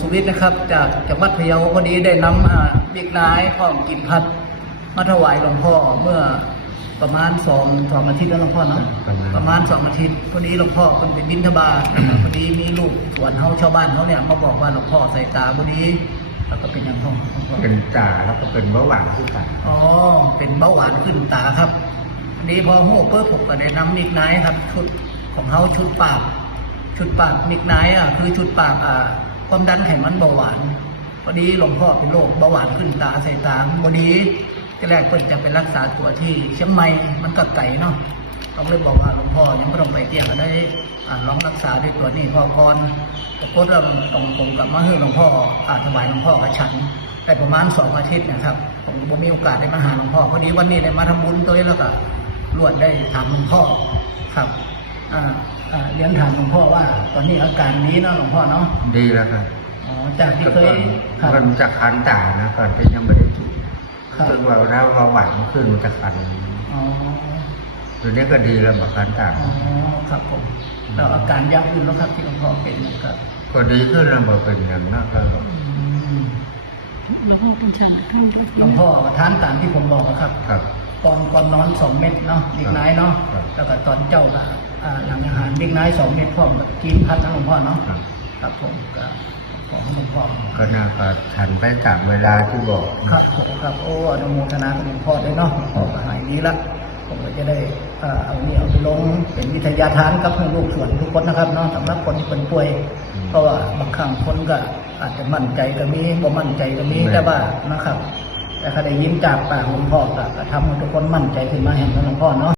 สุวิทย์นะครับ จากจังหวัดพะเยาพอดีได้นำอ่าเด็กนายพร้อมกินพัด มาถวายหลวงพ่อเมื่อประมาณสองสองอาทิตย์แล้วหลวงพ่อเนาะประมาณประมาณสองอาทิตย์พอดีหลวงพ่อเป็นไปบินทบาทพอดีมีลูกสวนเฮาชาวบ้านเขาเนี่ยมาบอกว่าหลวงพ่อใส่ตาพอดีแล้วก็เป็นอย่างพ่อหลวงพ่อเป็นจ่าแล้วก็เป็นเบาหวานที่กันอ๋อเป็นเบาหวานขึ้นตาครับอันนี้พอหัวเพิ่ผมก็ได้นำมิกไนท์ครับชุดของเขาชุดปาก ชุดปากมิกไนท์อะคือชุดปากอะ ความดันไขมันเบาหวานพอดีหลวงพ่อเป็นโรคเบาหวานขึ้นตาใส่ตาพอดีที่แรกเพิ่นจะไปรักษาตัวที่เชียงใหม่มันก็ไกลเนาะต้องเลยบอกว่าหลวงพ่อยังไม่ต้องไปเที่ยวก็ได้อ่าลองรักษาด้วยตัวนี้พอก่อนปรากฏว่าตรงตรงกับมาให้หลวงพ่ออาถวายหลวงพ่อกับฉันได้ประมาณสองอาทิตย์นะครับผมผมมีโอกาสได้มาหาหลวงพ่อพอดีวันนี้ได้มาทำบุญตัวนี้แล้วก็รวดได้ถามหลวงพ่อครับ เรียนถามหลวงพ่อว่า ตอนนี้อาการนี้เนาะหลวงพ่อเนาะดีแล้วครับอ๋อจากที่แต่เคก่อยนครับมันจะคันตานะก่อนที่ยังไม่ได้กินครับคือว่าถ้าเบาหวานมันขึ้นมันจะคันอ๋อตัวนี้ก็ดีแล้วบอกคันตาอ๋อครับผมแล้วอาการยักษ์อื่นแล้วครับที่หลวงพ่อเป็นครับก็ดีขึ้นแล้วบอกเป็นอย่างนั้นก็อืมแล้วก็คุณฉันข้างที่หลวงพ่อทานตามที่ผมบอกนะครับ ครับก่อนก่อนนอนสองเม็ดเนาะเด็กนายเนาะครับแล้วก็ตอนเจ้าก็ อ่าหลังอาหารเด็กนายสองเม็ดพร้อมกับกินพัดนะหลวงพ่อเนาะครับครับผมก็ขอให้หลวงพ่อก็น่าก็ทันไปตามเวลาที่บอกครับผมครับโอ้อนุโมทนากับหลวงพ่อด้วยเนาะหลวงพ่อก็หายดีละผมก็จะได้เอ่อเอานี่เอาไปลงเป็นวิทยาทานกับให้ลูกส่วนทุกคนนะครับเนาะสำหรับคนที่เป็นป่วยเพราะว่าบางครั้งคนก็อาจจะมั่นใจก็มีบ่มั่นใจก็มีแต่ว่านะครับแต่ถ้าได้ยินจากปากหลวงพ่อก็ก็ทำให้ทุกคนมั่นใจขึ้นมาเห็นหลวงพ่อเนาะ